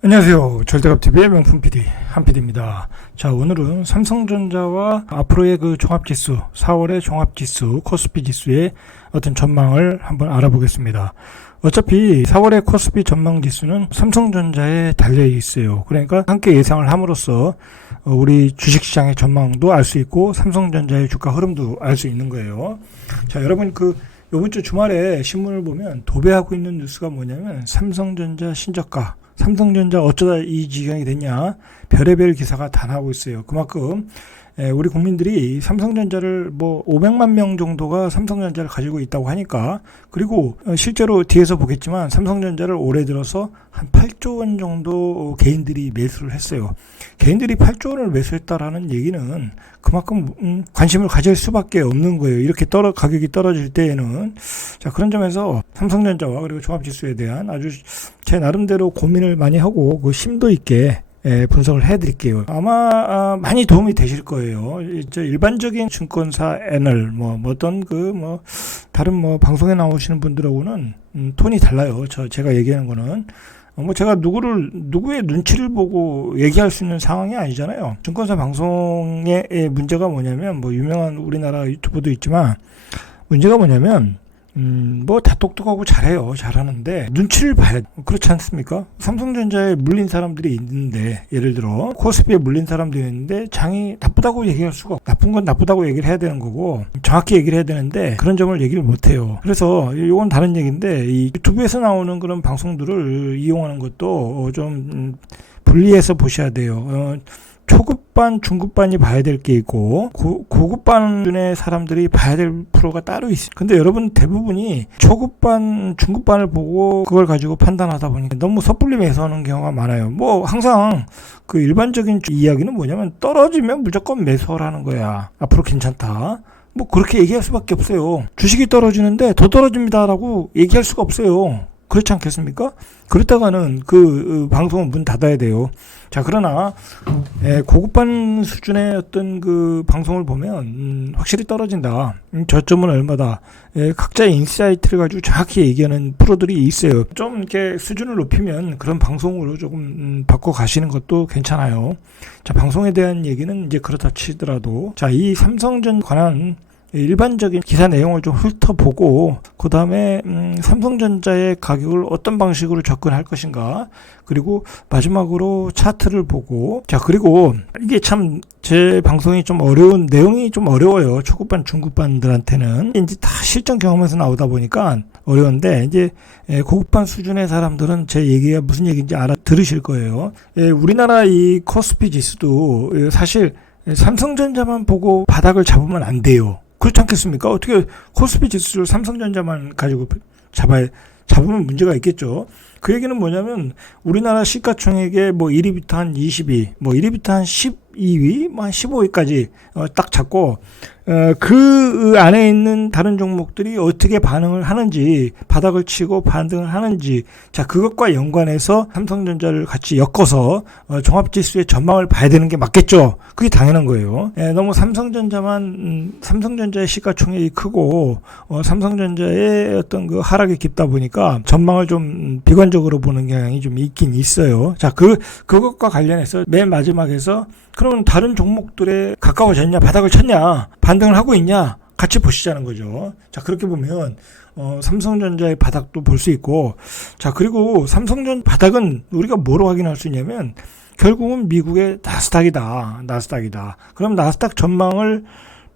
안녕하세요. 절대값TV의 명품 PD 한PD입니다. 자, 오늘은 삼성전자와 앞으로의 그 종합지수, 4월의 종합지수, 코스피 지수의 어떤 전망을 한번 알아보겠습니다. 어차피 4월의 코스피 전망지수는 삼성전자에 달려 있어요. 그러니까 함께 예상을 함으로써 우리 주식시장의 전망도 알 수 있고 삼성전자의 주가 흐름도 알 수 있는 거예요. 자, 여러분 요번 주 주말에 신문을 보면 도배하고 있는 뉴스가 뭐냐면 삼성전자 신저가, 삼성전자 어쩌다 이 지경이 됐냐, 별의별 기사가 다 나오고 있어요. 그만큼 우리 국민들이 삼성전자를 500만 명 정도가 삼성전자를 가지고 있다고 하니까, 그리고 실제로 뒤에서 보겠지만 삼성전자를 올해 들어서 한 8조 원 정도 개인들이 매수를 했어요. 개인들이 8조 원을 매수했다라는 얘기는 그만큼 관심을 가질 수밖에 없는 거예요. 이렇게 가격이 떨어질 때에는. 자, 그런 점에서 삼성전자와 그리고 종합지수에 대한 아주 제 나름대로 고민을 많이 하고 그 심도 있게 분석을 해드릴게요. 아마 많이 도움이 되실 거예요. 일반적인 증권사 애널 다른 방송에 나오시는 분들하고는 톤이 달라요. 제가 얘기하는 거는 제가 누구의 눈치를 보고 얘기할 수 있는 상황이 아니잖아요. 증권사 방송의 문제가 뭐냐면, 유명한 우리나라 유튜버도 있지만, 문제가 뭐냐면 다 똑똑하고 잘하는데 눈치를 봐야 돼. 그렇지 않습니까? 삼성전자에 물린 사람들이 있는데, 예를 들어 코스피에 물린 사람들이 있는데 장이 나쁘다고 얘기할 수가 없고, 나쁜 건 나쁘다고 얘기를 해야 되는 거고 정확히 얘기를 해야 되는데 그런 점을 얘기를 못해요. 그래서 이건 다른 얘기인데, 이 유튜브에서 나오는 그런 방송들을 이용하는 것도 좀 분리해서 보셔야 돼요. 초급반, 중급반이 봐야 될 게 있고 고급반 중에 사람들이 봐야 될 프로가 따로 있어요. 근데 여러분 대부분이 초급반, 중급반을 보고 그걸 가지고 판단하다 보니까 너무 섣불리 매수하는 경우가 많아요. 항상 그 일반적인 이야기는 뭐냐면, 떨어지면 무조건 매수하라는 거야. 앞으로 괜찮다. 그렇게 얘기할 수밖에 없어요. 주식이 떨어지는데 더 떨어집니다라고 얘기할 수가 없어요. 그렇지 않겠습니까? 그렇다가는 그 방송은 문 닫아야 돼요. 자, 그러나 고급반 수준의 어떤 그 방송을 보면 확실히 떨어진다. 저점은 얼마다. 각자의 인사이트를 가지고 정확히 얘기하는 프로들이 있어요. 좀 이렇게 수준을 높이면 그런 방송으로 조금 바꿔 가시는 것도 괜찮아요. 자, 방송에 대한 얘기는 이제 그렇다 치더라도, 자, 이 삼성전 관한 일반적인 기사 내용을 좀 훑어보고, 그 다음에 삼성전자의 가격을 어떤 방식으로 접근할 것인가, 그리고 마지막으로 차트를 보고, 자, 그리고 이게 참 제 방송이 좀 어려운 내용이 좀 어려워요. 초급반, 중급반들한테는 이제 다 실전 경험에서 나오다 보니까 어려운데, 이제 고급반 수준의 사람들은 제 얘기가 무슨 얘기인지 들으실 거예요. 우리나라 이 코스피 지수도 사실 삼성전자만 보고 바닥을 잡으면 안 돼요. 그렇지 않겠습니까? 어떻게 코스피 지수를 삼성전자만 가지고 잡으면 문제가 있겠죠. 그 얘기는 뭐냐면, 우리나라 시가총액의 1위부터 한 22, 1위부터 한 12위, 한 15위까지 딱 잡고, 그 안에 있는 다른 종목들이 어떻게 반응을 하는지, 바닥을 치고 반등을 하는지, 자, 그것과 연관해서 삼성전자를 같이 엮어서 종합지수의 전망을 봐야 되는 게 맞겠죠. 그게 당연한 거예요. 너무 삼성전자의 시가총액이 크고 삼성전자의 어떤 그 하락이 깊다 보니까 전망을 좀 비관적으로 보는 경향이 좀 있긴 있어요. 자, 그것과 관련해서 맨 마지막에서, 그러면 다른 종목들에 가까워졌냐, 바닥을 쳤냐, 반등을 하고 있냐, 같이 보시자는 거죠. 자, 그렇게 보면 삼성전자의 바닥도 볼 수 있고, 자, 그리고 삼성전 바닥은 우리가 뭐로 확인할 수 있냐면, 결국은 미국의 나스닥이다. 그럼 나스닥 전망을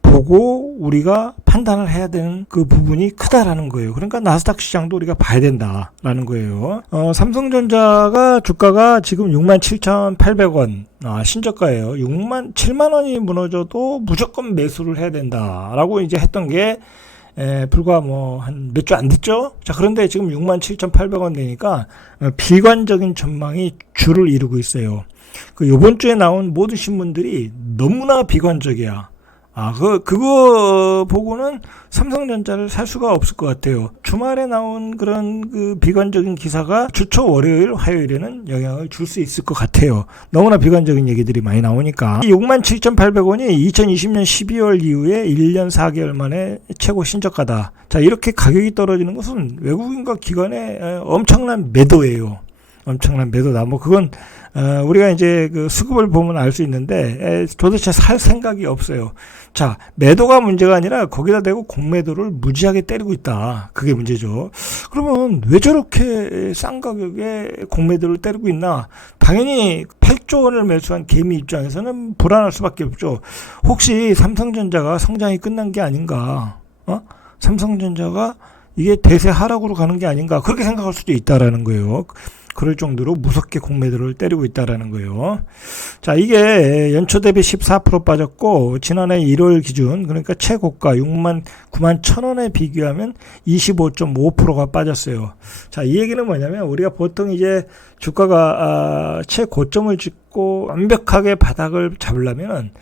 보고 우리가 판단을 해야 되는 그 부분이 크다라는 거예요. 그러니까 나스닥 시장도 우리가 봐야 된다라는 거예요. 삼성전자가 주가가 지금 67,800원 신저가예요. 7만 원이 무너져도 무조건 매수를 해야 된다라고 이제 했던 게 불과 한 몇 주 안 됐죠? 자, 그런데 지금 67,800원 되니까 비관적인 전망이 주를 이루고 있어요. 요번 주에 나온 모든 신문들이 너무나 비관적이야. 그거 보고는 삼성전자를 살 수가 없을 것 같아요. 주말에 나온 그런 그 비관적인 기사가 주초 월요일, 화요일에는 영향을 줄 수 있을 것 같아요. 너무나 비관적인 얘기들이 많이 나오니까. 67,800원이 2020년 12월 이후에 1년 4개월 만에 최고 신저가다. 자, 이렇게 가격이 떨어지는 것은 외국인과 기관의 엄청난 매도예요. 엄청난 매도다. 뭐 그건 우리가 이제 그 수급을 보면 알 수 있는데 도대체 살 생각이 없어요. 자, 매도가 문제가 아니라 거기다 대고 공매도를 무지하게 때리고 있다. 그게 문제죠. 그러면 왜 저렇게 싼 가격에 공매도를 때리고 있나? 당연히 8조 원을 매수한 개미 입장에서는 불안할 수밖에 없죠. 혹시 삼성전자가 성장이 끝난 게 아닌가? 삼성전자가 이게 대세 하락으로 가는 게 아닌가? 그렇게 생각할 수도 있다라는 거예요. 그럴 정도로 무섭게 공매도를 때리고 있다라는 거예요. 자, 이게 연초 대비 14% 빠졌고 지난해 1월 기준 그러니까 최고가 6만 9만 1,000원에 비교하면 25.5%가 빠졌어요. 자, 이 얘기는 뭐냐면 우리가 보통 이제 주가가 최고점을 찍고 완벽하게 바닥을 잡으려면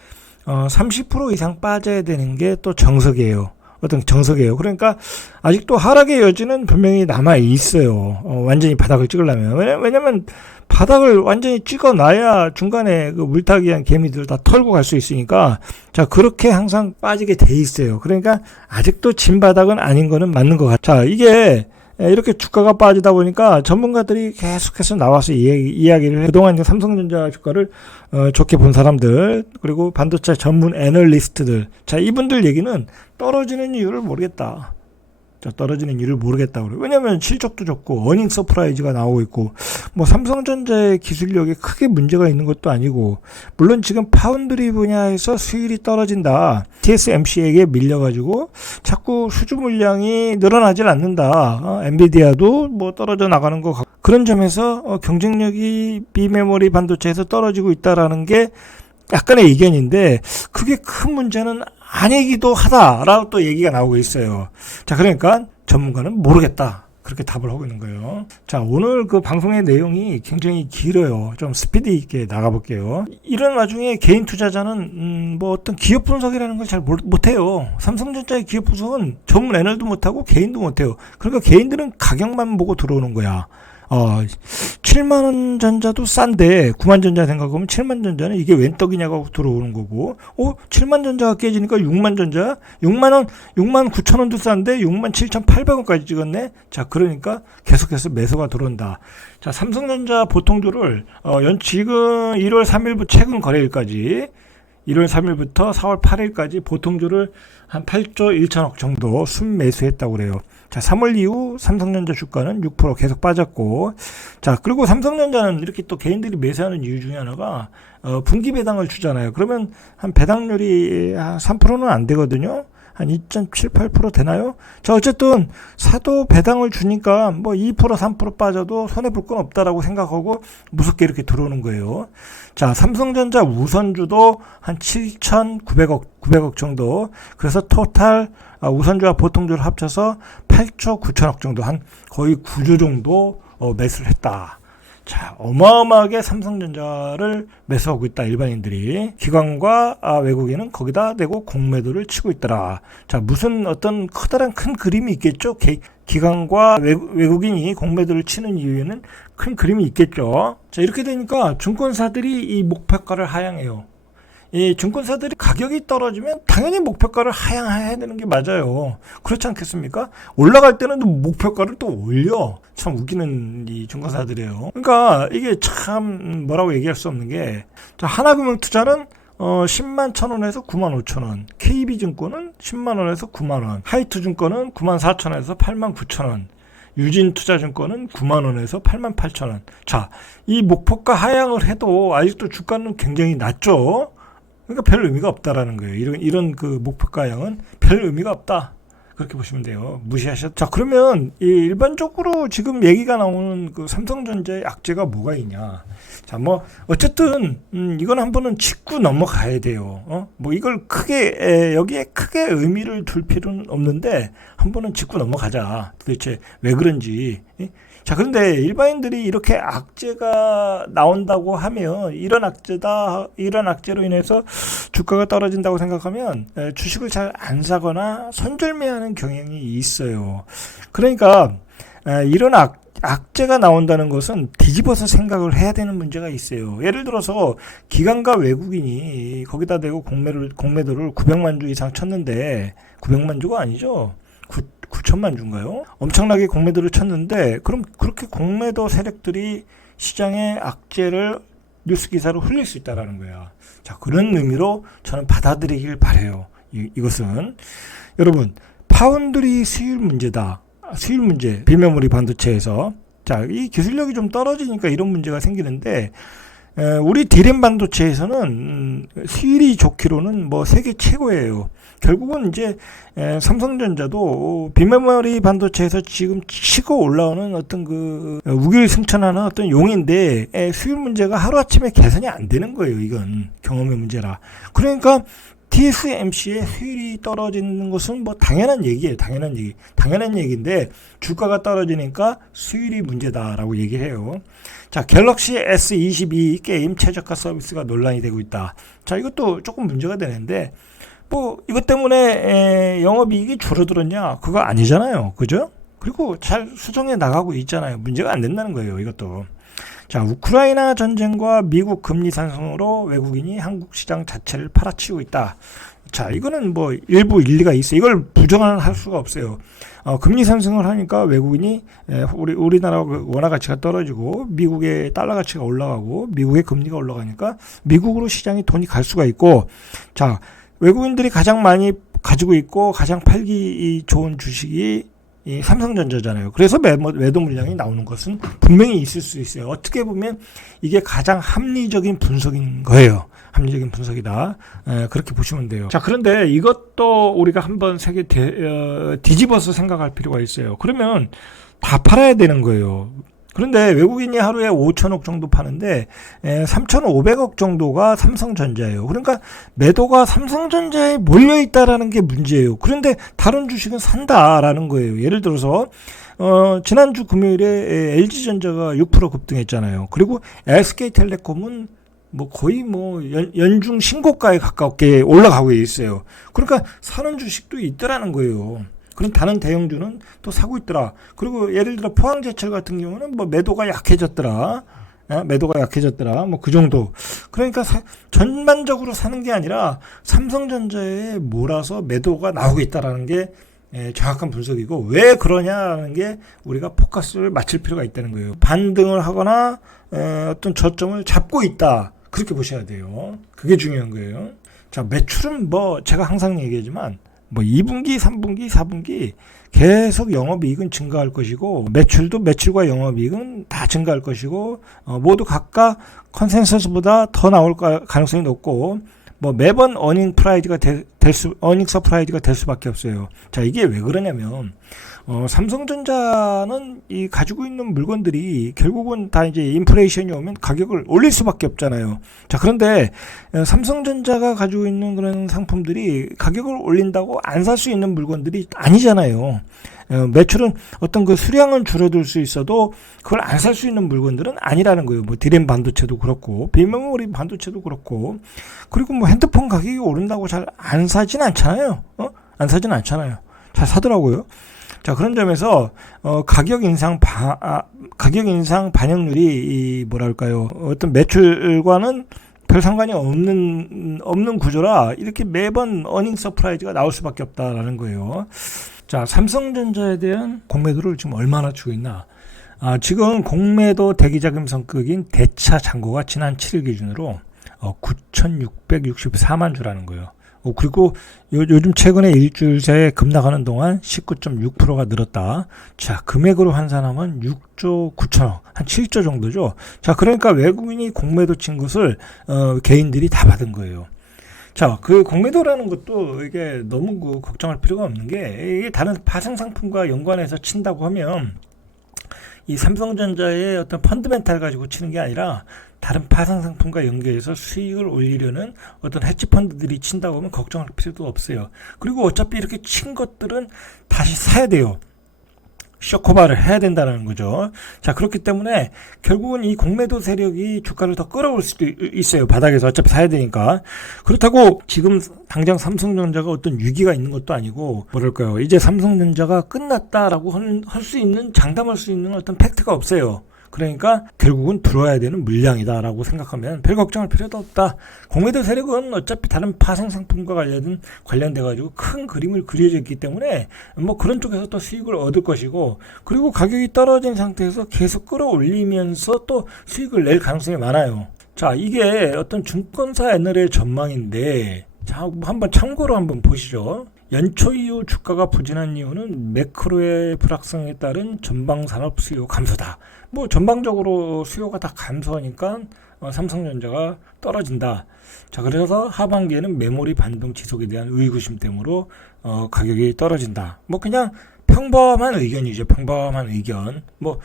30% 이상 빠져야 되는 게 또 정석이에요. 어떤 정석이에요. 그러니까 아직도 하락의 여지는 분명히 남아 있어요. 완전히 바닥을 찍으려면. 왜냐면 바닥을 완전히 찍어놔야 중간에 그 물타기한 개미들 다 털고 갈 수 있으니까 자, 그렇게 항상 빠지게 돼 있어요. 그러니까 아직도 진 바닥은 아닌 거는 맞는 것 같아요. 자, 이게 이렇게 주가가 빠지다 보니까 전문가들이 계속해서 나와서 이야기를 해. 그동안 삼성전자 주가를 좋게 본 사람들 그리고 반도체 전문 애널리스트들 자, 이분들 얘기는 떨어지는 이유를 모르겠다. 자, 떨어지는 이유를 모르겠다고 그래요. 왜냐면 실적도 좋고 어닝 서프라이즈가 나오고 있고 뭐 삼성전자의 기술력에 크게 문제가 있는 것도 아니고 물론 지금 파운드리 분야에서 수율이 떨어진다. TSMC에게 밀려가지고 자꾸 수주 물량이 늘어나질 않는다. 엔비디아도 뭐 떨어져 나가는 거 같고 그런 점에서 경쟁력이 비메모리 반도체에서 떨어지고 있다라는 게 약간의 의견인데 그게 큰 문제는 아니기도 하다라고 또 얘기가 나오고 있어요. 자, 그러니까 전문가는 모르겠다. 그렇게 답을 하고 있는 거예요. 자, 오늘 그 방송의 내용이 굉장히 길어요. 좀 스피드 있게 나가볼게요. 이런 와중에 개인 투자자는 뭐 어떤 기업 분석이라는 걸 잘 못해요. 삼성전자의 기업 분석은 전문 애널도 못하고 개인도 못해요. 그러니까 개인들은 가격만 보고 들어오는 거야. 7만원 전자도 싼데 9만 전자 생각하면 7만 전자는 이게 웬 떡이냐고 들어오는 거고 7만 전자가 깨지니까 6만 전자 6만원 6만 9천원도 싼데 6만 7,800원까지 찍었네. 자, 그러니까 계속해서 매수가 들어온다. 자, 삼성전자 보통주를 지금 1월 3일부터 최근 거래일까지 1월 3일부터 4월 8일까지 보통주를 한 8조 1천억 정도 순매수했다고 그래요. 자, 3월 이후 삼성전자 주가는 6% 계속 빠졌고, 자, 그리고 삼성전자는 이렇게 또 개인들이 매수하는 이유 중에 하나가, 분기 배당을 주잖아요. 그러면 한 배당률이 한 3%는 안 되거든요. 한 2.78% 되나요? 자, 어쨌든 사도 배당을 주니까 뭐 2% 3% 빠져도 손해볼 건 없다라고 생각하고 무섭게 이렇게 들어오는 거예요. 자, 삼성전자 우선주도 한 7,900억 정도. 그래서 토탈 우선주와 보통주를 합쳐서 8조 9천억 정도, 한 거의 9조 정도 매수를 했다. 자, 어마어마하게 삼성전자를 매수하고 있다. 일반인들이. 기관과 외국인은 거기다 대고 공매도를 치고 있더라. 자, 무슨 어떤 커다란 큰 그림이 있겠죠. 기관과 외국인이 공매도를 치는 이유에는 큰 그림이 있겠죠. 자, 이렇게 되니까 증권사들이 이 목표가를 하향해요. 이 증권사들이 가격이 떨어지면 당연히 목표가를 하향해야 되는 게 맞아요. 그렇지 않겠습니까? 올라갈 때는 또 목표가를 또 올려. 참 웃기는 이 증권사들이에요. 그러니까 이게 참 뭐라고 얘기할 수 없는 게, 자, 하나금융투자는 10만 1,000원에서 9만 5천원, KB증권은 10만 원에서 9만 원, 하이투증권은 9만 4천원에서 8만 9천원, 유진투자증권은 9만 원에서 8만 8천원. 자, 이 목표가 하향을 해도 아직도 주가는 굉장히 낮죠. 그러니까 별 의미가 없다라는 거예요. 이런 그 목표가 하향은 별 의미가 없다. 그렇게 보시면 돼요. 무시하셨. 자, 그러면 일반적으로 지금 얘기가 나오는 그 삼성전자의 악재가 뭐가 있냐? 자, 뭐 어쨌든 이건 한 번은 짚고 넘어가야 돼요. 뭐 이걸 크게 여기에 크게 의미를 둘 필요는 없는데 한 번은 짚고 넘어가자. 도대체 왜 그런지. 자, 그런데 일반인들이 이렇게 악재가 나온다고 하면 이런 악재로 인해서 주가가 떨어진다고 생각하면 주식을 잘 안 사거나 손절매하는 경향이 있어요. 그러니까 이런 악재가 나온다는 것은 뒤집어서 생각을 해야 되는 문제가 있어요. 예를 들어서 기관과 외국인이 거기다 대고 공매도를 900만 주 이상 쳤는데 900만 주가 아니죠. 9천만 주인가요? 엄청나게 공매도를 쳤는데 그럼 그렇게 공매도 세력들이 시장의 악재를 뉴스 기사로 흘릴 수 있다라는 거야. 자, 그런 의미로 저는 받아들이길 바래요. 이것은 여러분 파운드리 수율 문제다. 수율 문제, 비메모리 반도체에서 자, 이 기술력이 좀 떨어지니까 이런 문제가 생기는데 우리 디램 반도체에서는 수율이 좋기로는 뭐 세계 최고예요. 결국은 이제 삼성전자도 비메모리 반도체에서 지금 치고 올라오는 어떤 그 우길승천하는 어떤 용인데 수율 문제가 하루아침에 개선이 안 되는 거예요. 이건 경험의 문제라. 그러니까 TSMC의 수율이 떨어지는 것은 뭐 당연한 얘기예요. 당연한 얘기인데 주가가 떨어지니까 수율이 문제다라고 얘기해요. 자, 갤럭시 S22 게임 최저가 서비스가 논란이 되고 있다. 자, 이것도 조금 문제가 되는데 뭐 이것 때문에 영업이익이 줄어들었냐? 그거 아니잖아요. 그죠? 그리고 잘 수정해 나가고 있잖아요. 문제가 안 된다는 거예요. 이것도. 자, 우크라이나 전쟁과 미국 금리 상승으로 외국인이 한국 시장 자체를 팔아치우고 있다. 자, 이거는 뭐 일부 일리가 있어요. 이걸 부정할 수가 없어요. 금리 상승을 하니까 외국인이 우리나라 원화 가치가 떨어지고 미국의 달러 가치가 올라가고 미국의 금리가 올라가니까 미국으로 시장이 돈이 갈 수가 있고, 자, 외국인들이 가장 많이 가지고 있고 가장 팔기 좋은 주식이 이 삼성전자잖아요. 그래서 매도 물량이 나오는 것은 분명히 있을 수 있어요. 어떻게 보면 이게 가장 합리적인 분석인 거예요. 합리적인 분석이다. 그렇게 보시면 돼요. 자, 그런데 이것도 우리가 한번 뒤집어서 생각할 필요가 있어요. 그러면 다 팔아야 되는 거예요. 그런데 외국인이 하루에 5천억 정도 파는데 3,500억 정도가 삼성전자예요. 그러니까 매도가 삼성전자에 몰려있다라는 게 문제예요. 그런데 다른 주식은 산다라는 거예요. 예를 들어서 지난주 금요일에 LG전자가 6% 급등했잖아요. 그리고 SK텔레콤은 뭐 거의 뭐 연중 신고가에 가깝게 올라가고 있어요. 그러니까 사는 주식도 있더라는 거예요. 그런 다른 대형주는 또 사고 있더라. 그리고 예를 들어 포항제철 같은 경우는 뭐 매도가 약해졌더라. 뭐 그 정도. 그러니까 전반적으로 사는 게 아니라 삼성전자에 몰아서 매도가 나오고 있다라는 게 정확한 분석이고, 왜 그러냐라는 게 우리가 포커스를 맞출 필요가 있다는 거예요. 반등을 하거나 어떤 저점을 잡고 있다. 그렇게 보셔야 돼요. 그게 중요한 거예요. 자, 매출은 뭐 제가 항상 얘기하지만 뭐 2분기, 3분기, 4분기 계속 영업이익은 증가할 것이고, 매출과 영업이익은 다 증가할 것이고, 모두 각각 컨센서스보다 더 나올 가능성이 높고, 뭐 매번 어닝 서프라이즈가 될 수밖에 없어요. 자, 이게 왜 그러냐면 삼성전자는 이 가지고 있는 물건들이 결국은 다 이제 인플레이션이 오면 가격을 올릴 수밖에 없잖아요. 자, 그런데 삼성전자가 가지고 있는 그런 상품들이 가격을 올린다고 안 살 수 있는 물건들이 아니잖아요. 매출은 어떤 그 수량은 줄어들 수 있어도 그걸 안 살 수 있는 물건들은 아니라는 거예요. 뭐 디램 반도체도 그렇고 비메모리 반도체도 그렇고, 그리고 뭐 핸드폰 가격이 오른다고 잘 안 사진 않잖아요. 안 사진 않잖아요. 잘 사더라고요. 자, 그런 점에서 가격 인상 반영률이 뭐랄까요, 어떤 매출과는 별 상관이 없는 구조라 이렇게 매번 어닝 서프라이즈가 나올 수밖에 없다라는 거예요. 자, 삼성전자에 대한 공매도를 지금 얼마나 주고 있나? 지금 공매도 대기자금 성격인 대차 잔고가 지난 7일 기준으로 9,664만 주라는 거예요. 그리고 요즘 최근에 일주일 새에 급락하는 동안 19.6%가 늘었다. 자, 금액으로 환산하면 6조 9천억, 한 7조 정도죠. 자, 그러니까 외국인이 공매도 친 것을 개인들이 다 받은 거예요. 자, 그 공매도라는 것도 이게 너무 걱정할 필요가 없는 게, 이게 다른 파생 상품과 연관해서 친다고 하면 이 삼성전자의 어떤 펀드멘탈 가지고 치는 게 아니라 다른 파생 상품과 연계해서 수익을 올리려는 어떤 헤지 펀드들이 친다고 하면 걱정할 필요도 없어요. 그리고 어차피 이렇게 친 것들은 다시 사야 돼요. 쇼커바를 해야 된다는 거죠. 자, 그렇기 때문에 결국은 이 공매도 세력이 주가를 더 끌어올 수도 있어요. 바닥에서 어차피 사야 되니까. 그렇다고 지금 당장 삼성전자가 어떤 위기가 있는 것도 아니고, 뭐랄까요, 이제 삼성전자가 끝났다라고 할 수 있는, 장담할 수 있는 어떤 팩트가 없어요. 그러니까 결국은 들어와야 되는 물량이다라고 생각하면 별 걱정할 필요도 없다. 공매도 세력은 어차피 다른 파생 상품과 관련돼 가지고 큰 그림을 그려져 있기 때문에 뭐 그런 쪽에서 또 수익을 얻을 것이고, 그리고 가격이 떨어진 상태에서 계속 끌어올리면서 또 수익을 낼 가능성이 많아요. 자, 이게 어떤 증권사 애널의 전망인데, 자, 한번 참고로 한번 보시죠. 연초 이후 주가가 부진한 이유는 매크로의 불확성에 따른 전방산업 수요 감소다. 뭐 전방적으로 수요가 다 감소하니까 삼성전자가 떨어진다. 자, 그래서 하반기에는 메모리 반등 지속에 대한 의구심 때문에 가격이 떨어진다. 뭐 그냥 평범한 의견이죠. 평범한 의견. 뭐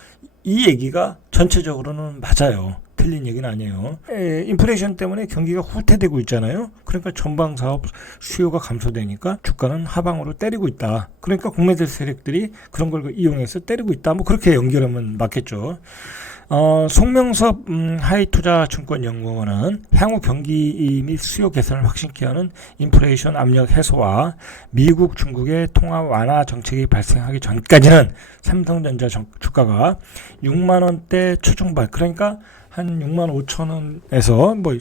이 얘기가 전체적으로는 맞아요. 틀린 얘기는 아니에요. 인플레이션 때문에 경기가 후퇴되고 있잖아요. 그러니까 전방 사업 수요가 감소되니까 주가는 하방으로 때리고 있다. 그러니까 공매도 세력들이 그런 걸 이용해서 때리고 있다. 뭐 그렇게 연결하면 맞겠죠. 송명섭 하이투자증권연구원은 향후 경기 및 수요 개선을 확신케 하는 인플레이션 압력 해소와 미국, 중국의 통화 완화 정책이 발생하기 전까지는 삼성전자 주가가 6만 원대 초중반, 그러니까 한 6만 5천 원에서 뭐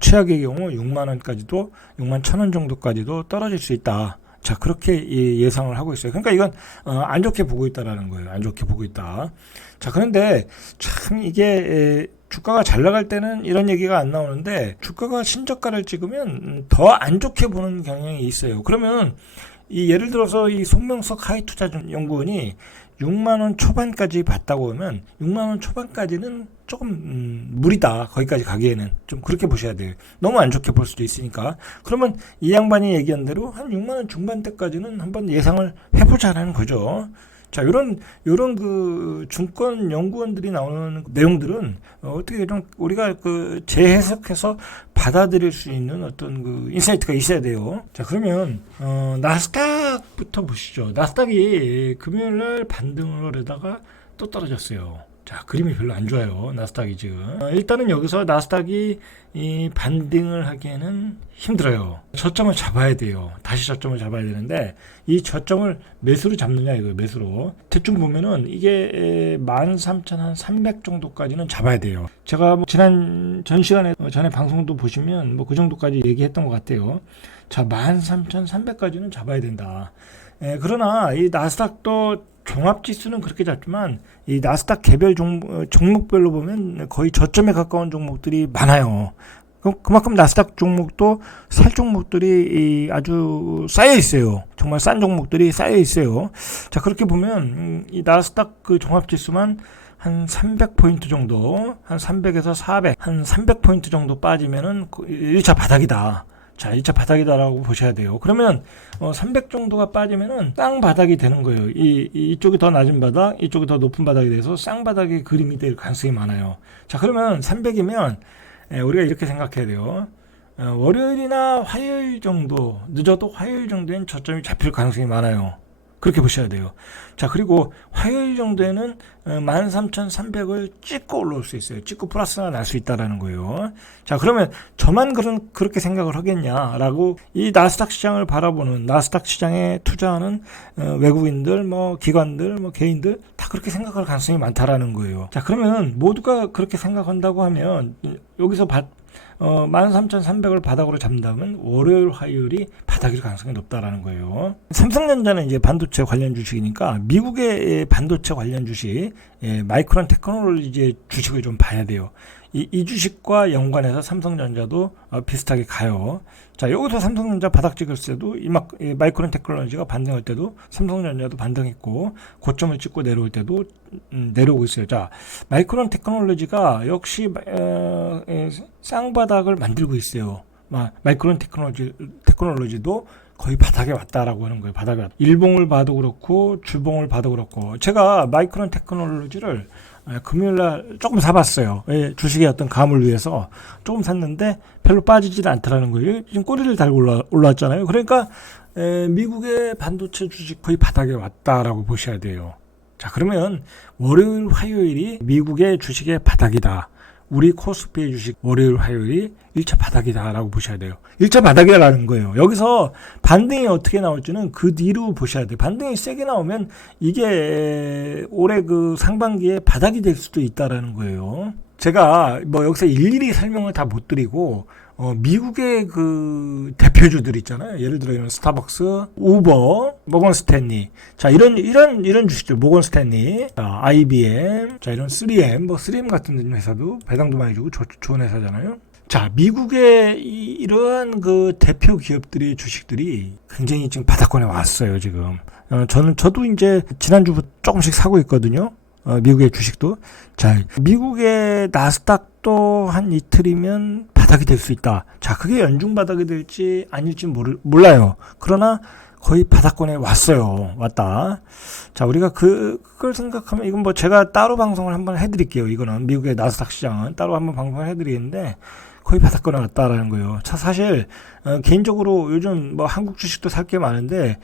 최악의 경우 6만 원까지도 6만 1천 원 정도까지도 떨어질 수 있다. 자, 그렇게 예상을 하고 있어요. 그러니까 이건 안 좋게 보고 있다라는 거예요. 안 좋게 보고 있다. 자, 그런데 참 이게 주가가 잘 나갈 때는 이런 얘기가 안 나오는데, 주가가 신저가를 찍으면 더 안 좋게 보는 경향이 있어요. 그러면 예를 들어서 이 송명석 하이투자연구원이 6만 원 초반까지 봤다고 하면 6만 원 초반까지는 조금 무리다. 거기까지 가기에는 좀 그렇게 보셔야 돼요. 너무 안 좋게 볼 수도 있으니까. 그러면 이 양반이 얘기한 대로 한 6만 원 중반대까지는 한번 예상을 해보자라는 거죠. 자, 요런 그 증권 연구원들이 나오는 내용들은 어떻게 좀 우리가 그 재해석해서 받아들일 수 있는 어떤 그 인사이트가 있어야 돼요. 자, 그러면 나스닥부터 보시죠. 나스닥이 금요일 날 반등을 하다가 또 떨어졌어요. 자, 그림이 별로 안 좋아요. 나스닥이 지금. 일단은 여기서 나스닥이 이 반등을 하기에는 힘들어요. 저점을 잡아야 돼요. 다시 저점을 잡아야 되는데, 이 저점을 매수로 잡느냐, 이거 매수로. 대충 보면은 이게 13,300 정도까지는 잡아야 돼요. 제가 뭐 전 시간에 전에 방송도 보시면 뭐 그 정도까지 얘기했던 것 같아요. 자, 13,300까지는 잡아야 된다. 그러나 이 나스닥도 종합지수는 그렇게 잡지만 이 나스닥 개별 종목별로 보면 거의 저점에 가까운 종목들이 많아요. 그만큼 나스닥 종목도 살 종목들이 아주 쌓여 있어요. 정말 싼 종목들이 쌓여 있어요. 자, 그렇게 보면 이 나스닥 그 종합지수만 한 300포인트 정도, 한 300에서 400, 한 300포인트 정도 빠지면은 1차 바닥이다. 자, 1차 바닥이다라고 보셔야 돼요. 그러면 300 정도가 빠지면은 쌍바닥이 되는 거예요. 이쪽이 더 낮은 바닥, 이쪽이 더 높은 바닥이 돼서 쌍바닥의 그림이 될 가능성이 많아요. 자, 그러면 300이면 우리가 이렇게 생각해야 돼요. 월요일이나 화요일 정도, 늦어도 화요일 정도엔 저점이 잡힐 가능성이 많아요. 그렇게 보셔야 돼요. 자, 그리고 화요일 정도에는 13,300을 찍고 올라올 수 있어요. 찍고 플러스가 날 수 있다라는 거예요. 자, 그러면 저만 그렇게 생각을 하겠냐라고, 이 나스닥 시장을 바라보는, 나스닥 시장에 투자하는 외국인들, 뭐 기관들, 뭐 개인들 다 그렇게 생각할 가능성이 많다라는 거예요. 자, 그러면 모두가 그렇게 생각한다고 하면 여기서 13,300을 바닥으로 잡는다면 월요일, 화요일이 바닥일 가능성이 높다라는 거예요. 삼성전자는 이제 반도체 관련 주식이니까 미국의 반도체 관련 주식, 마이크론 테크놀로지의 주식을 좀 봐야 돼요. 이 주식과 연관해서 삼성전자도 비슷하게 가요. 자, 여기서 삼성전자 바닥 찍을 때도 마이크론 테크놀로지가 반등할 때도 삼성전자도 반등했고, 고점을 찍고 내려올 때도 내려오고 있어요. 자, 마이크론 테크놀로지가 역시 쌍바닥을 만들고 있어요. 마이크론 테크놀로지도 거의 바닥에 왔다라고 하는 거예요. 바닥에 왔다. 일봉을 봐도 그렇고 주봉을 봐도 그렇고, 제가 마이크론 테크놀로지를 금요일날 조금 사봤어요. 주식의 어떤 감을 위해서 조금 샀는데 별로 빠지질 않더라는 거예요. 지금 꼬리를 달고 올라왔잖아요. 그러니까 미국의 반도체 주식 거의 바닥에 왔다라고 보셔야 돼요. 자, 그러면 월요일, 화요일이 미국의 주식의 바닥이다. 우리 코스피의 주식 월요일 화요일이 1차 바닥이다라고 보셔야 돼요. 1차 바닥이라는 거예요. 여기서 반등이 어떻게 나올지는 그 뒤로 보셔야 돼요. 반등이 세게 나오면 이게 올해 그 상반기에 바닥이 될 수도 있다라는 거예요. 제가 뭐 여기서 일일이 설명을 다 못 드리고 미국의 그 대표주들 있잖아요. 예를 들어 이런 스타벅스, 우버, 모건 스탠리. 자, 이런 주식들, 모건 스탠리, IBM, 자, 이런 3M, 뭐 3M 같은 회사도 배당도 많이 주고 좋은 회사잖아요. 자, 미국의 이러한 그 대표 기업들의 주식들이 굉장히 지금 바닥권에 왔어요, 지금. 저도 이제 지난주부터 조금씩 사고 있거든요. 미국의 주식도. 자, 미국의 나스닥도 한 이틀이면 바닥이 될 수 있다. 자, 그게 연중 바닥이 될지 아닐지 몰라요. 그러나 거의 바닥권에 왔다. 자, 우리가 그걸 생각하면 이건 뭐 제가 따로 방송을 한번 해드릴게요. 이거는 미국의 나스닥 시장은 따로 한번 방송을 해드리는데 거의 바닥권에 왔다라는 거예요. 자, 사실 개인적으로 요즘 뭐 한국 주식도 살 게 많은데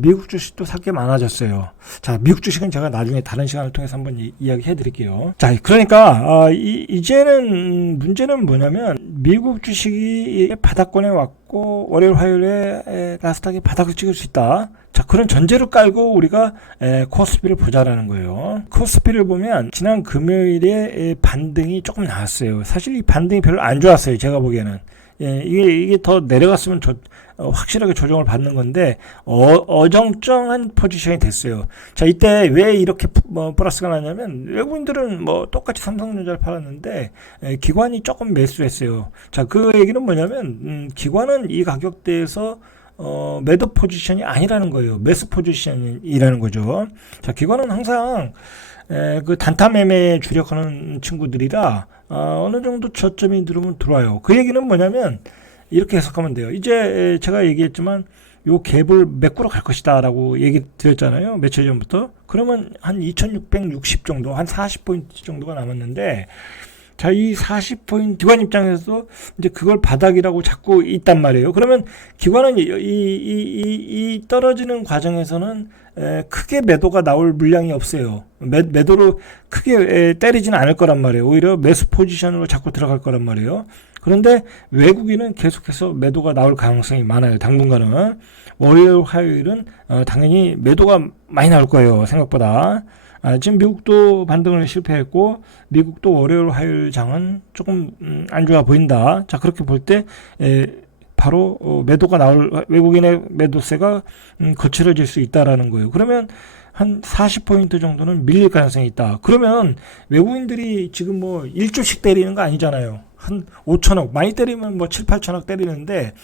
미국 주식도 살 게 많아졌어요. 자, 미국 주식은 제가 나중에 다른 시간을 통해서 한번 이야기해 드릴게요. 자, 그러니까 이제는 문제는 뭐냐면 미국 주식이 바닥권에 왔고 월요일 화요일에 나스닥이 바닥을 찍을 수 있다. 자, 그런 전제를 깔고 우리가 코스피를 보자라는 거예요. 코스피를 보면 지난 금요일에 반등이 조금 나왔어요. 사실 이 반등이 별로 안 좋았어요. 제가 보기에는. 이게 더 내려갔으면 확실하게 조정을 받는 건데 어정쩡한 포지션이 됐어요. 자, 이때 왜 이렇게 플러스가 나냐면 외국인들은 뭐 똑같이 삼성전자를 팔았는데 기관이 조금 매수했어요. 자, 그 얘기는 뭐냐면 기관은 이 가격대에서 매도 포지션이 아니라는 거예요. 매수 포지션이라는 거죠. 자, 기관은 항상 그 단타 매매에 주력하는 친구들이라 어느 정도 저점이 들어오면 들어와요. 그 얘기는 뭐냐면 이렇게 해석하면 돼요. 이제 제가 얘기했지만 요 갭을 메꾸러 갈 것이다 라고 얘기 드렸잖아요. 며칠 전부터. 그러면 한 2660 정도, 한 40포인트 정도가 남았는데 자, 이 40포인트 기관 입장에서 이제 그걸 바닥이라고 잡고 있단 말이에요. 그러면 기관은 이 떨어지는 과정에서는 크게 매도가 나올 물량이 없어요. 매도로 크게 때리지는 않을 거란 말이에요. 오히려 매수 포지션으로 자꾸 들어갈 거란 말이에요. 그런데 외국인은 계속해서 매도가 나올 가능성이 많아요. 당분간은. 월요일, 화요일은 당연히 매도가 많이 나올 거예요. 생각보다. 지금 미국도 반등을 실패했고 미국도 월요일 화요일 장은 조금 안 좋아 보인다. 자, 그렇게 볼 때 바로 매도가 나올 외국인의 매도세가 거칠어질 수 있다라는 거예요. 그러면 한 40포인트 정도는 밀릴 가능성이 있다. 그러면 외국인들이 지금 뭐 1조씩 때리는 거 아니잖아요. 한 5천억, 많이 때리면 뭐 7, 8천억 때리는데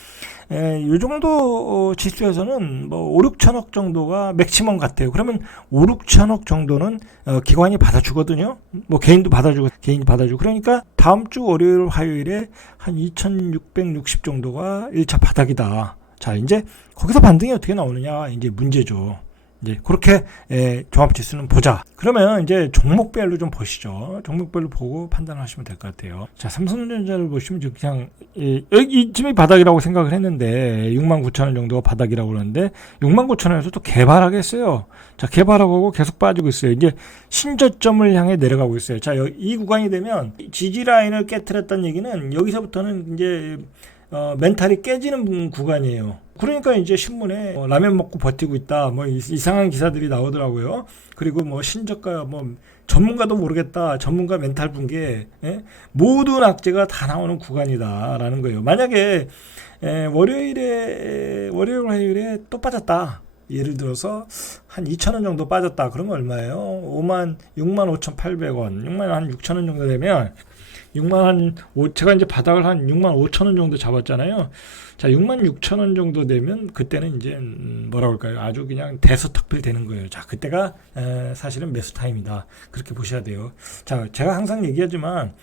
이 정도 지수에서는 뭐 5, 6천억 정도가 맥시멈 같아요. 그러면 5, 6천억 정도는 기관이 받아주거든요. 뭐 개인도 받아주고 개인이 받아주고. 그러니까 다음 주 월요일 화요일에 한 2660 정도가 1차 바닥이다. 자, 이제 거기서 반등이 어떻게 나오느냐 이제 문제죠. 이제 그렇게 종합지수는 보자. 그러면 이제 종목별로 좀 보시죠. 종목별로 보고 판단하시면 될 것 같아요. 자, 삼성전자를 보시면 그냥 이쯤이 바닥이라고 생각을 했는데 69,000원 정도가 바닥이라고 그러는데 69,000원에서 또 개발하겠어요. 자, 개발하고 계속 빠지고 있어요. 이제 신저점을 향해 내려가고 있어요. 자, 이 구간이 되면 지지 라인을 깨트렸다는 얘기는 여기서부터는 이제 멘탈이 깨지는 구간이에요. 그러니까 이제 신문에 라면 먹고 버티고 있다, 뭐 이상한 기사들이 나오더라고요. 그리고 뭐 신저가 뭐 전문가도 모르겠다, 전문가 멘탈 붕괴, 모든 악재가 다 나오는 구간이다라는 거예요. 만약에 월요일 화요일에 또 빠졌다. 예를 들어서 한 2,000원 정도 빠졌다. 그러면 얼마예요? 65,800원, 66,000원 정도 되면 제가 이제 바닥을 한 65,000원 정도 잡았잖아요. 자, 66,000원 정도 되면 그때는 이제 뭐라 그럴까요? 아주 그냥 대서특필 되는 거예요. 자, 그때가 사실은 매수 타임이다. 그렇게 보셔야 돼요. 자, 제가 항상 얘기하지만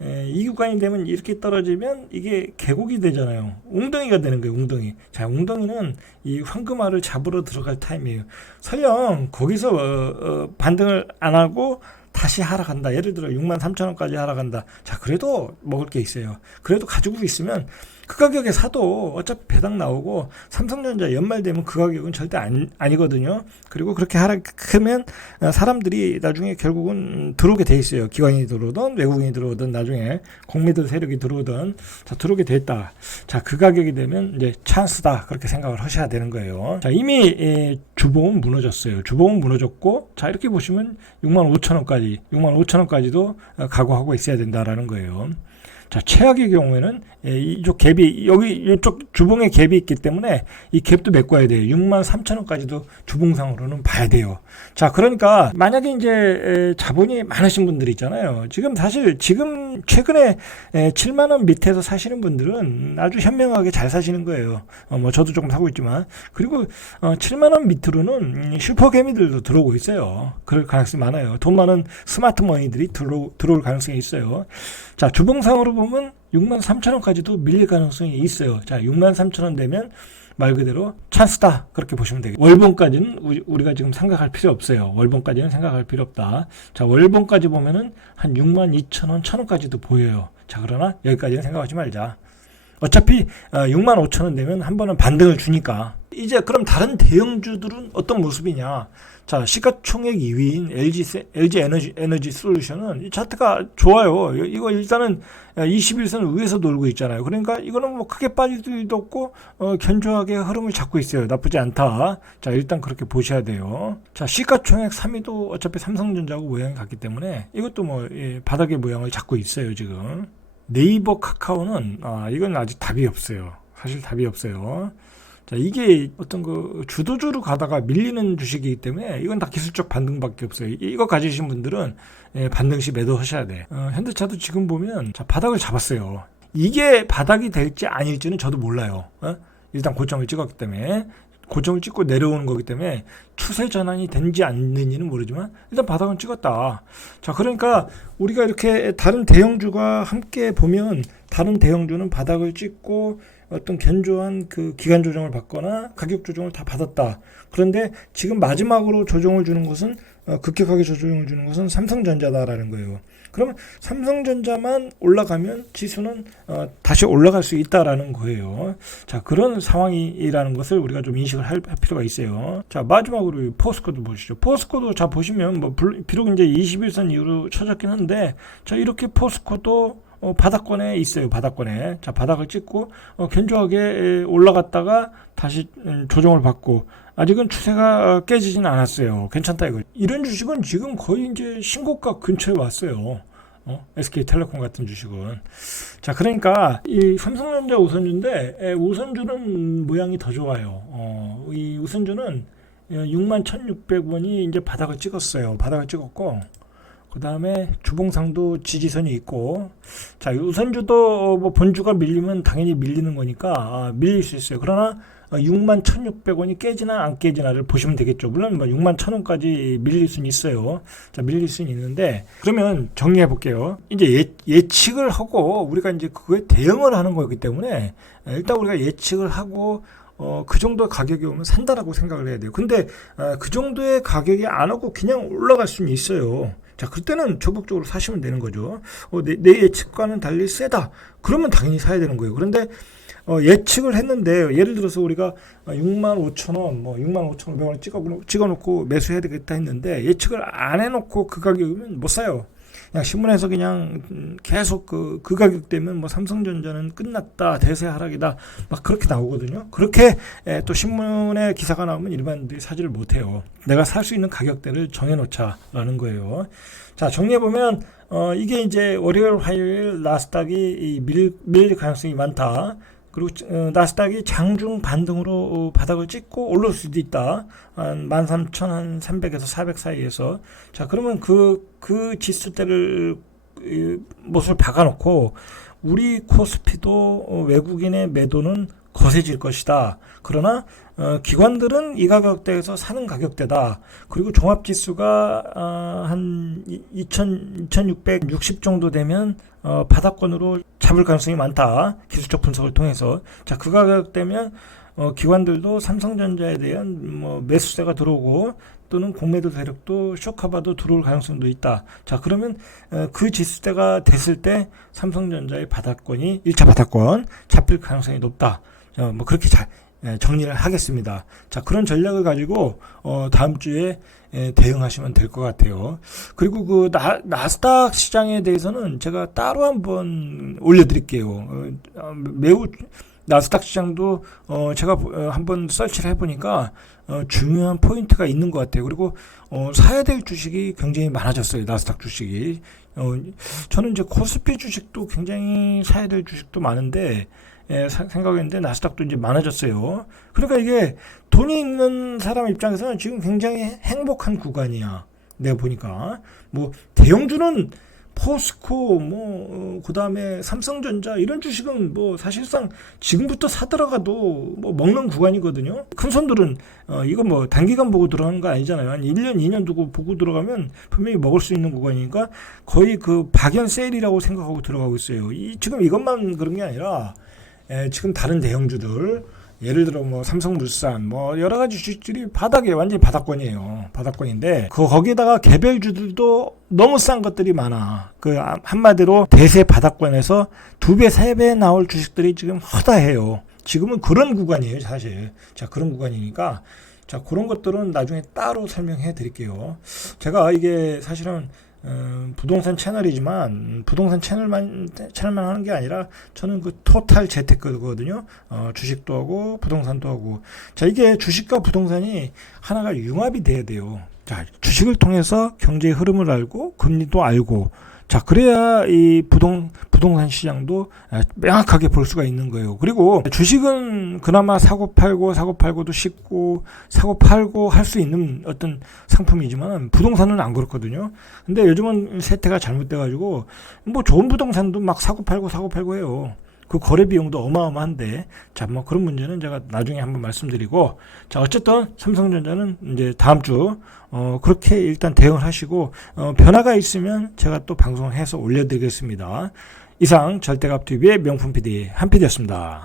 이 구간이 되면 이렇게 떨어지면 이게 계곡이 되잖아요. 웅덩이가 되는 거예요. 웅덩이. 자, 웅덩이는 이 황금알을 잡으러 들어갈 타임이에요. 설령 거기서 반등을 안 하고 다시 하락한다. 예를 들어 63,000원까지 하락한다. 자, 그래도 먹을 게 있어요. 그래도 가지고 있으면 그 가격에 사도 어차피 배당 나오고 삼성전자 연말 되면 그 가격은 절대 아니거든요. 그리고 그렇게 하락하면 사람들이 나중에 결국은 들어오게 돼 있어요. 기관이 들어오든 외국인이 들어오든 나중에 공매도 세력이 들어오든 자, 들어오게 돼 있다. 자, 그 가격이 되면 이제 찬스다. 그렇게 생각을 하셔야 되는 거예요. 자, 이미 주봉은 무너졌어요. 주봉은 무너졌고 자, 이렇게 보시면 65,000원까지도 각오하고 있어야 된다라는 거예요. 자, 최악의 경우에는 이쪽 갭이 여기 이쪽 주봉에 갭이 있기 때문에 이 갭도 메꿔야 돼요. 63,000원까지도 주봉상으로는 봐야 돼요. 자, 그러니까 만약에 이제 자본이 많으신 분들 있잖아요. 지금 사실 지금 최근에 7만 원 밑에서 사시는 분들은 아주 현명하게 잘 사시는 거예요. 뭐 저도 조금 사고 있지만 그리고 7만 원 밑으로는 슈퍼개미들도 들어오고 있어요. 그럴 가능성이 많아요. 돈 많은 스마트 머니들이 들어올 가능성이 있어요. 자, 주봉상으로 보면 63,000원까지도 밀릴 가능성이 있어요. 자, 63,000원 되면 말 그대로 찬스다. 그렇게 보시면 되겠죠. 월봉까지는 우리가 지금 생각할 필요 없어요. 월봉까지는 생각할 필요 없다. 자, 월봉까지 보면은 한 62,000원, 1,000원까지도 보여요. 자, 그러나 여기까지는 생각하지 말자. 어차피 65,000원 되면 한 번은 반등을 주니까. 이제 그럼 다른 대형주들은 어떤 모습이냐? 자, 시가총액 2위인 LG 에너지 솔루션은 이 차트가 좋아요. 이거 일단은 21선 위에서 놀고 있잖아요. 그러니까 이거는 뭐 크게 빠질 수도 없고 견조하게 흐름을 잡고 있어요. 나쁘지 않다. 자, 일단 그렇게 보셔야 돼요. 자, 시가총액 3위도 어차피 삼성전자하고 모양이 같기 때문에 이것도 뭐 바닥의 모양을 잡고 있어요, 지금. 네이버 카카오는 이건 아직 답이 없어요. 사실 답이 없어요. 자, 이게 어떤 그 주도주로 가다가 밀리는 주식이기 때문에 이건 다 기술적 반등밖에 없어요. 이거 가지신 분들은 반등 시 매도하셔야 돼. 현대차도 지금 보면 자, 바닥을 잡았어요. 이게 바닥이 될지 아닐지는 저도 몰라요. 일단 고점을 찍었기 때문에 고점을 찍고 내려오는 거기 때문에 추세 전환이 된지 않는지는 모르지만 일단 바닥은 찍었다. 자, 그러니까 우리가 이렇게 다른 대형주가 함께 보면 다른 대형주는 바닥을 찍고 어떤 견조한 그 기간 조정을 받거나 가격 조정을 다 받았다. 그런데 지금 마지막으로 조정을 주는 것은 급격하게 조정을 주는 것은 삼성전자다라는 거예요. 그러면 삼성전자만 올라가면 지수는 다시 올라갈 수 있다라는 거예요. 자, 그런 상황이라는 것을 우리가 좀 인식을 할 필요가 있어요. 자, 마지막으로 포스코도 보시죠. 포스코도 자 보시면 뭐 비록 이제 21선 이후로 쳐졌긴 한데 자, 이렇게 포스코도 바닥권에 있어요. 바닥권에. 자, 바닥을 찍고 견조하게 올라갔다가 다시 조정을 받고 아직은 추세가 깨지진 않았어요. 괜찮다 이거. 이런 주식은 지금 거의 이제 신고가 근처에 왔어요. SK텔레콤 같은 주식은. 자, 그러니까 이 삼성전자 우선주인데 우선주는 모양이 더 좋아요. 이 우선주는 61,600원이 이제 바닥을 찍었어요. 바닥을 찍었고 그 다음에 주봉상도 지지선이 있고 자, 우선주도 뭐 본주가 밀리면 당연히 밀리는 거니까 밀릴 수 있어요. 그러나 61,600원이 깨지나 안 깨지나를 보시면 되겠죠. 물론 뭐 61,000원까지 밀릴 수는 있어요. 자, 밀릴 수는 있는데 그러면 정리해 볼게요. 이제 예측을 하고 우리가 이제 그거에 대응을 하는 거기 때문에 일단 우리가 예측을 하고 그 정도의 가격이 오면 산다라고 생각을 해야 돼요. 근데 그 정도의 가격이 안 오고 그냥 올라갈 수는 있어요. 자, 그때는 적극적으로 사시면 되는 거죠. 내 예측과는 달리 세다. 그러면 당연히 사야 되는 거예요. 그런데 예측을 했는데 예를 들어서 우리가 65,000원, 뭐 65,500원 찍어놓고 매수해야 되겠다 했는데 예측을 안 해놓고 그 가격이면 못 사요. 그냥 신문에서 그냥 계속 그 가격 되면 뭐 삼성전자는 끝났다, 대세 하락이다, 막 그렇게 나오거든요. 그렇게 또 신문에 기사가 나오면 일반인들이 사지를 못해요. 내가 살 수 있는 가격대를 정해놓자라는 거예요. 자, 정리해보면 이게 이제 월요일, 화요일 나스닥이 밀릴 가능성이 많다. 그리고 나스닥이 장중 반등으로 바닥을 찍고 올라올 수도 있다. 한 13,300에서 400 사이에서. 자, 그러면 그 지수대를 못을 박아놓고 우리 코스피도 외국인의 매도는 거세질 것이다. 그러나 기관들은 이 가격대에서 사는 가격대다. 그리고 종합지수가 한 2,660 정도 되면 바닥권으로 잡을 가능성이 많다. 기술적 분석을 통해서. 자, 그 가격대면 기관들도 삼성전자에 대한 뭐 매수세가 들어오고 또는 공매도 세력도 쇼카바도 들어올 가능성도 있다. 자, 그러면 그 지수대가 됐을 때 삼성전자의 바닥권이 1차 바닥권 잡힐 가능성이 높다. 뭐 그렇게 잘 정리를 하겠습니다. 자, 그런 전략을 가지고 다음 주에 대응하시면 될 것 같아요. 그리고 그 나스닥 시장에 대해서는 제가 따로 한번 올려드릴게요. 매우 나스닥 시장도 제가 한번 서치를 해보니까 중요한 포인트가 있는 것 같아요. 그리고 사야 될 주식이 굉장히 많아졌어요. 나스닥 주식이. 저는 이제 코스피 주식도 굉장히 사야 될 주식도 많은데 생각했는데 나스닥도 이제 많아졌어요. 그러니까 이게 돈이 있는 사람 입장에서는 지금 굉장히 행복한 구간이야. 내가 보니까 뭐 대형주는 포스코 그다음에 삼성전자 이런 주식은 뭐 사실상 지금부터 사들어가도 뭐 먹는 구간이거든요. 큰 손들은 이거 뭐 단기간 보고 들어가는 거 아니잖아요. 한 1년 2년 두고 보고 들어가면 분명히 먹을 수 있는 구간이니까 거의 그 박연 세일이라고 생각하고 들어가고 있어요. 지금 이것만 그런 게 아니라 지금 다른 대형주들 예를 들어 뭐 삼성물산 뭐 여러 가지 주식들이 바닥에 완전히 바닥권이에요. 바닥권인데 거기다가 개별주들도 너무 싼 것들이 많아. 그 한마디로 대세 바닥권에서 2배, 3배 나올 주식들이 지금 허다해요. 지금은 그런 구간이에요, 사실. 자, 그런 구간이니까 자, 그런 것들은 나중에 따로 설명해 드릴게요. 제가 이게 사실은 부동산 채널이지만 부동산 채널만 하는 게 아니라 저는 그 토탈 재테크거든요. 주식도 하고 부동산도 하고. 자, 이게 주식과 부동산이 하나가 융합이 돼야 돼요. 자, 주식을 통해서 경제의 흐름을 알고 금리도 알고. 자, 그래야 이 부동산 시장도 명확하게 볼 수가 있는 거예요. 그리고 주식은 그나마 사고 팔고도 쉽고 사고 팔고 할 수 있는 어떤 상품이지만 부동산은 안 그렇거든요. 근데 요즘은 세태가 잘못돼가지고 뭐 좋은 부동산도 막 사고 팔고 해요. 그 거래 비용도 어마어마한데, 자, 뭐 그런 문제는 제가 나중에 한번 말씀드리고, 자, 어쨌든 삼성전자는 이제 다음 주 그렇게 일단 대응을 하시고 변화가 있으면 제가 또 방송해서 올려드리겠습니다. 이상 절대값TV의 명품 PD 한PD였습니다.